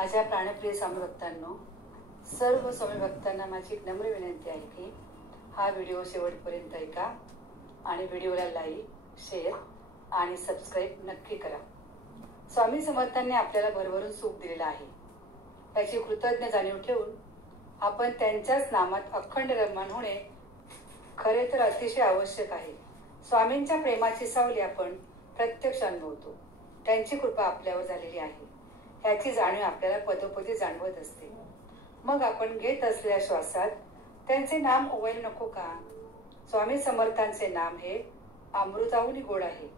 माझ्या प्राणप्रिय स्वामी भक्तांनो, सर्व स्वामी भक्तांना माझी एक नम्र विनंती आहे की हा व्हिडिओ शेवटपर्यंत ऐका आणि व्हिडिओला लाईक, शेअर आणि सबस्क्राईब नक्की करा। स्वामी समर्थांनी आपल्याला भरभरून सुख दिलेलं आहे, त्याची कृतज्ञ जाणीव ठेवून आपण त्यांच्याच नामात अखंड रममाण होणे खरे तर अतिशय आवश्यक आहे। स्वामींच्या प्रेमाची सावली आपण प्रत्यक्ष अनुभवतो, त्यांची कृपा आपल्यावर झालेली आहे याची जाणीव आपल्याला पदोपदी जाणवत असते। मग आपण घेत असलेल्या श्वासात त्यांचे नाम ओवायला नको का? स्वामी समर्थांचे नाम हे अमृताहून गोड आहे,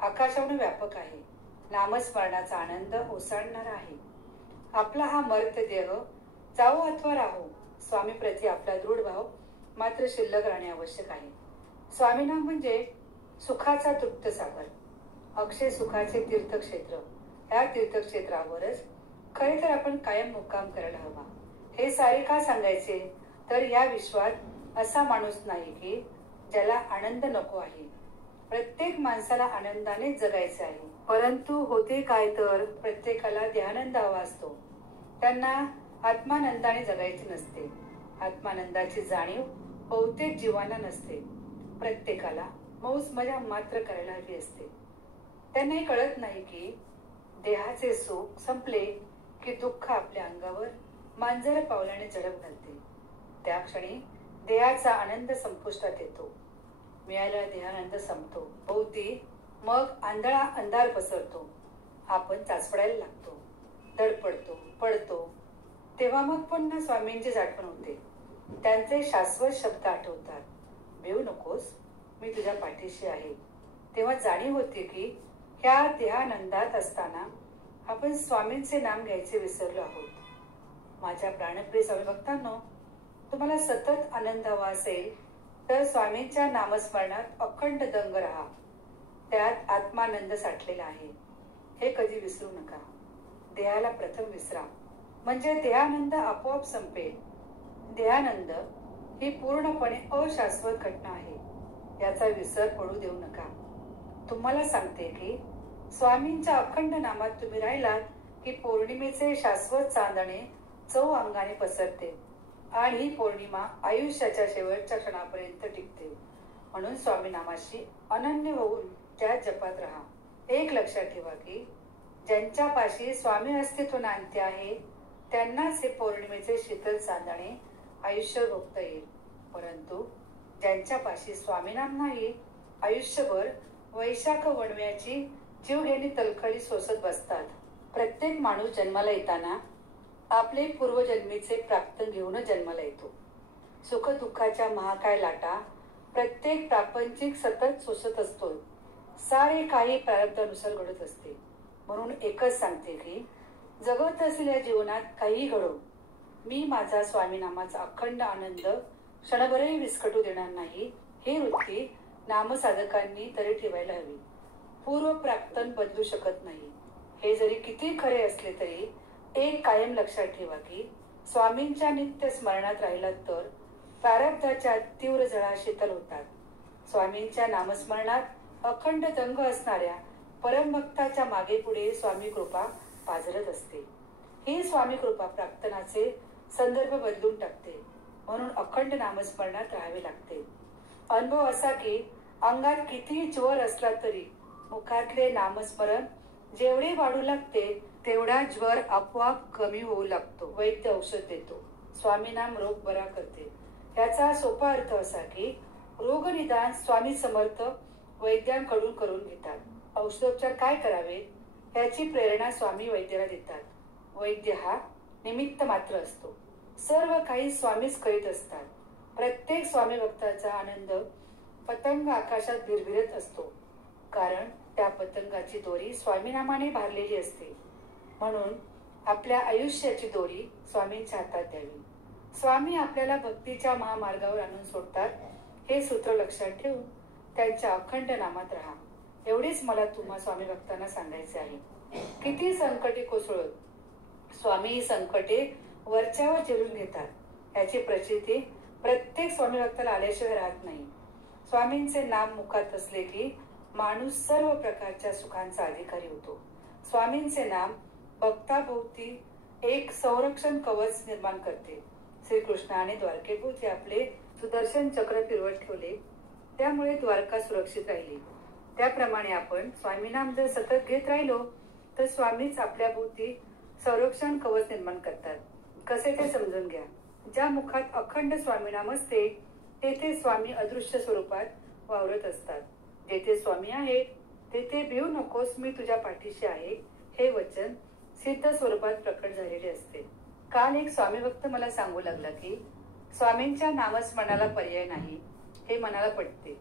आकाशाहून व्यापक आहे, नामस्मरणाचा आनंद ओसाडणारा आहे। आपला हा मर्त देह जाओ अथवा राहो, स्वामी प्रती आपला दृढ भाव मात्र शिल्लक राहणे आवश्यक आहे। स्वामी नाम म्हणजे सुखाचा तृप्त सागर, अक्षय सुखाचे तीर्थक्षेत्र। या तीर्थक्षेत्रावरच खरे तर आपण कायम मुक्काम करायला हवा। हे सारे का सांगायचे तर या विश्वात असा माणूस नाही की ज्याला आनंद नको आहे। प्रत्येक माणसाला आनंदाने जगायचे आहे, परंतु होते काय तर प्रत्येकाला ध्यानंद हवा असतो, त्यांना आत्मानंदाने जगायचे नसते। आत्मानंदाची जाणीव बहुतेक जीवांना नसते, प्रत्येकाला मौज मजा मात्र करायला हवी असते। त्यांनाही कळत नाही की देहाचे सुख संपले की दुःख आपल्या अंगावर मांजर पावलाने झडप घालते। त्या क्षणी देहाचा आनंद संपुष्टात येतो, मिळालेला देहानंद संपतो, भोवती मग आंधळा अंधार पसरतो। आपण चाचपडायला लागतो, धडपडतो, पडतो। तेव्हा मग पुन्हा स्वामींची आठवण होते, त्यांचे शाश्वत शब्द आठवतात, भिवू नकोस, मी तुझ्या पाठीशी आहे। तेव्हा जाणीव होते की ह्या देहानंदात असताना आपण स्वामींचे नाम घ्यायचे विसरलो आहोत। माझ्या प्राणप्रिय स्वामी भक्तांनो, तुम्हाला सतत आनंद हवा असेल तर स्वामींच्या नामस्मरणात अखंड दंग राहा, त्यात आत्मानंद साठलेला आहे, हे कधी विसरू नका। देहाला प्रथम विसरा, म्हणजे देहानंद आपोआप संपेल। देहानंद ही पूर्णपणे अशाश्वत घटना आहे, याचा विसर पडू देऊ नका। तुम्हाला सांगते की स्वामींच्या अखंड नामात तुम्ही राहिलात की पौर्णिमेचे शाश्वत चांदणे चौ अंगाने पसरते आणि ही पौर्णिमा आयुष्याच्या शेवटच्या क्षणापर्यंत टिकते। म्हणून स्वामी नामाशी अनन्य होऊन त्या जपात राहा। एक लक्षात ठेवा की ज्यांच्या पाशी स्वामी अस्तित्व नांदते आहे त्यांनाच हे पौर्णिमेचे शीतल चांदणे आयुष्य भोगता येईल, परंतु ज्यांच्या पाशी स्वामी नाम नाही, आयुष्यभर वैशाख वणव्याची जीवघेणी तलखडी सोसत बसतात। प्रत्येक माणूस जन्माला येताना आपले पूर्वजन्मीचे प्राप्त घेऊनच जन्माला येतो। सुख दुःखाच्या महाकाय लाटा प्रत्येक प्रापंचिक सतत सोसत असतो, सारे काही प्रारब्धानुसार घडत असते। म्हणून एकच सांगते की जगत असलेल्या जीवनात काही घडो, मी माझा स्वामी नामाचा अखंड आनंद क्षणभरही विस्कटू देणार नाही, ही वृत्ती नामसाधकांनी तरी ठेवायला हवी। पूर्व प्राक्तन बदलू शकत नाही, हे जरी किती खरे असले तरी एक कायम लक्षात ठेवा की स्वामींच्या नित्य स्मरणात राहिलात तर प्रारब्धाच्या तीव्र झळा शीतल होतात। स्वामींच्या नामस्मरणात अखंड दंग असणाऱ्या परमभक्ताच्या मागे पुढे स्वामी कृपा पाझरत असते। ही स्वामी कृपा प्रार्थनाचे संदर्भ बदलून टाकते, म्हणून अखंड नामस्मरणात राहावे लागते। अनुभव असा की अंगात किती ज्वर असला तरी मुखातले नामस्मरण जेवढे वाढू लागते तेवढा ज्वर आपोआप कमी होऊ लागतो। वैद्य औषध देतो, स्वामी नाम रोग बरा करते। याचा सोपा अर्थ असा की रोग निदान स्वामी समर्थ वैद्यांकडून करून घेतात। औषधोपचार काय करावे याची प्रेरणा स्वामी वैद्याला देतात। वैद्य हा निमित्त मात्र असतो, सर्व काही स्वामीच करीत असतात। प्रत्येक स्वामी भक्ताचा आनंद पतंग आकाशात भिरभिरत असतो, कारण त्या पतंगाची दोरी स्वामी नामाने भारलेली असते। म्हणून आपल्या आयुष्याची दोरी स्वामींच्या हातात द्यावी। स्वामी आपल्याला भक्तीच्या महामार्गावर आणून सोडतात, हे सूत्र लक्षात ठेवून त्यांच्या अखंड नामात राहा। एवढेच मला तुम्हा स्वामी भक्तांना सांगायचे आहे। किती संकटे कोसळत स्वामी ही संकटे वरच्यावर झेलून घेतात, याची प्रचिती प्रत्येक स्वामी भक्ताला आल्याशिवाय राहत नाही। स्वामींचे नाम मुखात असले की माणूस सर्व प्रकारच्या सुखांचा अधिकारी होतो। स्वामींचे नाम भक्ताभोवती एक संरक्षण कवच निर्माण करते. श्रीकृष्णाने द्वारकेभोवती आपले सुदर्शन चक्र फिरवत ठेवले, त्यामुळे द्वारका सुरक्षित राहिली. त्याप्रमाणे आपण स्वामीनाम जर सतत घेत राहिलो तर स्वामीच आपल्या भोवती संरक्षण कवच निर्माण करतात. कसे ते समजून घ्या. ज्या मुखात अखंड स्वामीनाम असते तेथे स्वामी अदृश्य स्वरूपात वावरत असतात. जेथे स्वामी आहेत तेथे भिवू नकोस, मी तुझ्या पाठीशी आहे हे वचन सिद्ध स्वरूपात प्रकट झालेले असते. काल एक स्वामी भक्त मला सांगू लागला की स्वामींच्या नामस्मरणाला पर्याय नाही हे मनाला पटते,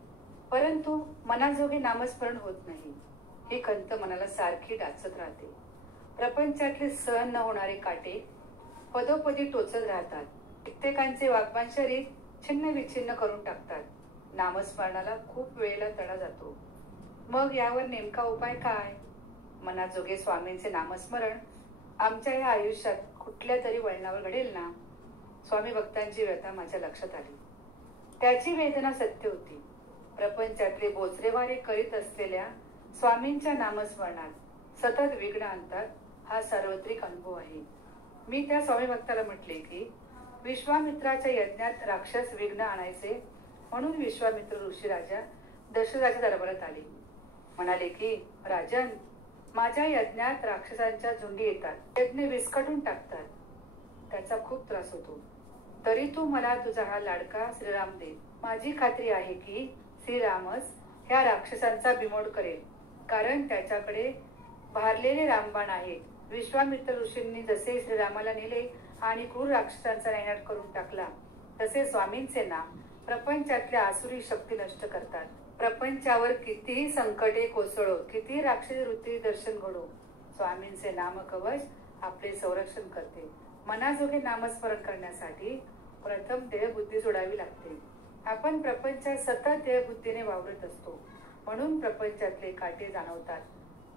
परंतु मनाजोगे नामस्मरण होत नाही. ही खंत मनाला सारखी डाचत राहते. प्रपंचातले सहन न होणारे काटे पदोपदी टोचत राहतात. कित्येकांचे वाग्बान शरीर छिन्न विच्छिन्न करून टाकतात. नामस्मरणाला खूप वेळेला तडा जातो. मग यावर नेमका उपाय काय? मनाजोगे स्वामींचे नामस्मरण आमच्या या आयुष्यात कुठल्या तरी वळणावर घडेल ना. स्वामी भक्तांची व्यथा माझ्या लक्षात आली. त्याची वेदना सत्य होती. प्रपंचातले बोचरेवारे करीत असलेल्या स्वामींच्या नामस्मरणात सतत विघ्न आणतात हा सार्वत्रिक अनुभव आहे. मी त्या स्वामी भक्ताला म्हटले की विश्वामित्राच्या यज्ञात राक्षस विघ्न आणायचे म्हणून विश्वामित्र ऋषी राजा दशरथाच्या दरबारात आले. म्हणाले की राजन, माझ्या यज्ञात राक्षसांच्या झुंडी येतात, यज्ञ विस्कटून टाकतात, त्याचा खूप त्रास होतो. तरी तू मला तुझा हा लाडका श्रीराम दे. माझी खात्री आहे की श्रीरामच ह्या राक्षसांचा बिमोड करेल, कारण त्याच्याकडे भारलेले रामबाण आहे. विश्वामित्र ऋषींनी जसे श्रीरामाला नेले आणि क्रूर राक्षसांचा नायनाट करून टाकला, तसे स्वामींचे नाम प्रपंचातल्या आसुरी शक्ती नष्ट करतात. प्रपंचावर कितीही संकटे कोसळो, कितीही राक्षसी वृत्ती दर्शन घडो, स्वामींचे नाम कवच आपले संरक्षण करते. मनाजोगे नामस्मरण करण्यासाठी प्रथम देहबुद्धी सोडावी लागते. आपण प्रपंचात सतत देहबुद्धीने वावरत असतो, म्हणून प्रपंचातले काटे जाणवतात,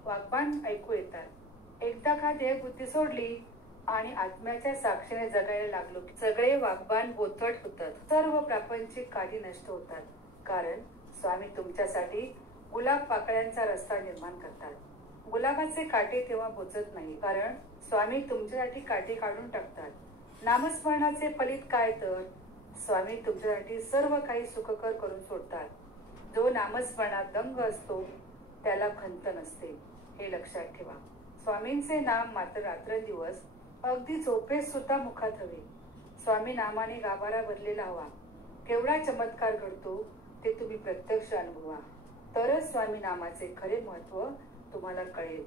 वाग्बाण ऐकू येतात. एकदा का देहबुद्धी सोडली आणि आत्म्याच्या साक्षीने जगायला लागलो की सगळे वाग्बाण बोथट होतात. सर्व प्रापंचिक काठी नष्ट होतात, कारण स्वामी तुमच्यासाठी गुलाब पाकळ्यांचा रस्ता निर्माण करतात. गुलाबाचे काटे तेव्हा बोचत नाही, कारण स्वामी तुमच्यासाठी काटे काढून टाकतात. नामस्मरणाचे फलित काय तर स्वामी तुमच्यासाठी सर्व काही सुखकर करून सोडतात. जो नामस्मरणात दंग असतो त्याला खंत नसते, हे लक्षात ठेवा. स्वामींचे नाम मात्र रात्रंदिवस अगदी झोपेत सुद्धा मुखात हवे. स्वामी नामाने गाभारा भरलेला हवा. केवढा चमत्कार घडतो ते तुम्ही प्रत्यक्ष अनुभवा, तरच स्वामी नामाचे खरे महत्व तुम्हाला कळेल.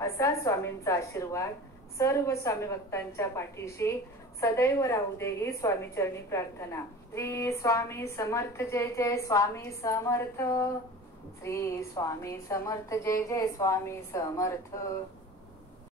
असा स्वामींचा आशीर्वाद सर्व स्वामी भक्तांच्या पाठीशी सदैव राहू दे ही स्वामी चरणी प्रार्थना. श्री स्वामी समर्थ. जय जय स्वामी समर्थ. श्री स्वामी समर्थ. जय जय स्वामी समर्थ.